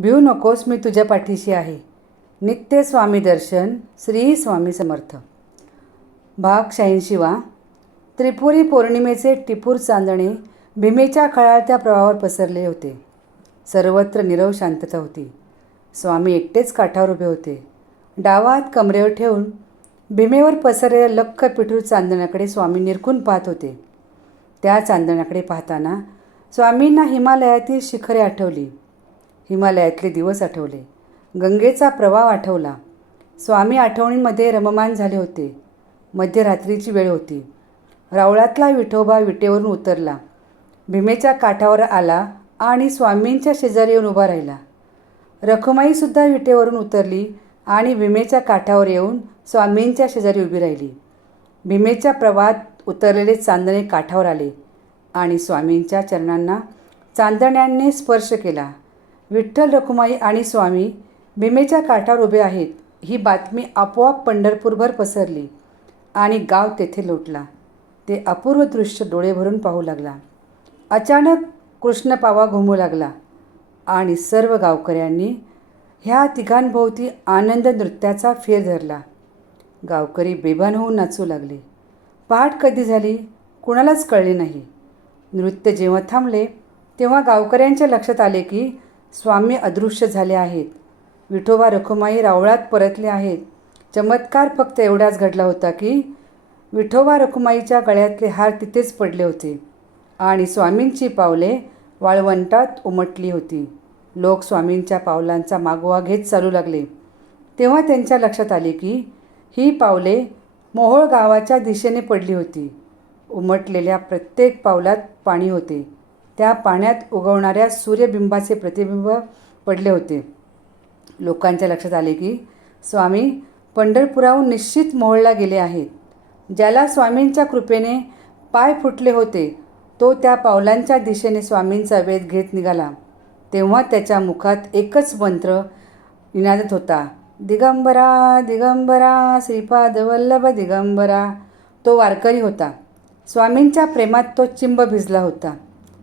भिऊ नकोस मी तुझ्या पाठीशी आहे. नित्य स्वामी दर्शन श्री स्वामी समर्थ. भाग शहाऐंशीवा. त्रिपुरी पौर्णिमेचे टिपूर चांदणे भीमेच्या खळाळत्या प्रवाहावर पसरले होते. सर्वत्र निरव शांतता होती. स्वामी एकटेच काठावर उभे होते. डावा हात कमरेवर ठेवून भीमेवर पसरलेल्या लख्ख पिठूर चांदण्याकडे स्वामी निरखून पाहत होते. त्या चांदण्याकडे पाहताना स्वामींना हिमालयातील शिखरे आठवली. हिमालयातले दिवस आठवले. गंगेचा प्रवाह आठवला. स्वामी आठवणींमध्ये रममान झाले होते. मध्यरात्रीची वेळ होती. रावळातला विठोबा विटेवरून उतरला. भीमेच्या काठावर आला आणि स्वामींच्या शेजारी येऊन उभा राहिला. रखुमाईसुद्धा विटेवरून उतरली आणि भीमेच्या काठावर येऊन स्वामींच्या शेजारी उभी राहिली. भीमेच्या प्रवाहात उतरलेले चांदणे काठावर आले आणि स्वामींच्या चरणांना चांदण्यांनी स्पर्श केला. विठ्ठल रखुमाई आणि स्वामी भीमेच्या काठावर उभे आहेत ही बातमी आपोआप पंढरपूरभर पसरली आणि गाव तेथे लोटला. ते अपूर्व दृश्य डोळे भरून पाहू लागला. अचानक कृष्ण पावा घुमू लागला आणि सर्व गावकऱ्यांनी ह्या तिघांभोवती आनंद नृत्याचा फेर धरला. गावकरी बेभान होऊन नाचू लागले. पहाट कधी झाली कुणालाच कळले नाही. नृत्य जेव्हा थांबले तेव्हा गावकऱ्यांच्या लक्षात आले की स्वामी अदृश्य झाले आहेत. विठोबा रखुमाई रावळात परतले आहेत. चमत्कार फक्त एवढाच घडला होता की विठोबा रखुमाईच्या गळ्यातले हार तिथेच पडले होते. आणि स्वामींची पावले वाळवंटात उमटली होती. लोक स्वामींच्या पावलांचा मागोवा घेत चालू लागले. तेव्हा त्यांच्या लक्षात आले की ही पावले मोहोळ गावाच्या दिशेने पडली होती. उमटलेल्या प्रत्येक पावलात पाणी होते. त्या पाण्यात उगवणाऱ्या सूर्यबिंबाचे प्रतिबिंब पडले होते. लोकांच्या लक्षात आले की स्वामी पंढरपुराहून निश्चित मोहळला गेले आहेत. ज्याला स्वामींच्या कृपेने पाय फुटले होते तो त्या पावलांच्या दिशेने स्वामींचा वेध घेत निघाला. तेव्हा त्याच्या मुखात एकच मंत्र निनादत होता. दिगंबरा दिगंबरा श्रीपाद वल्लभ दिगंबरा तो वारकरी होता. स्वामींच्या प्रेमात तो चिंब भिजला होता.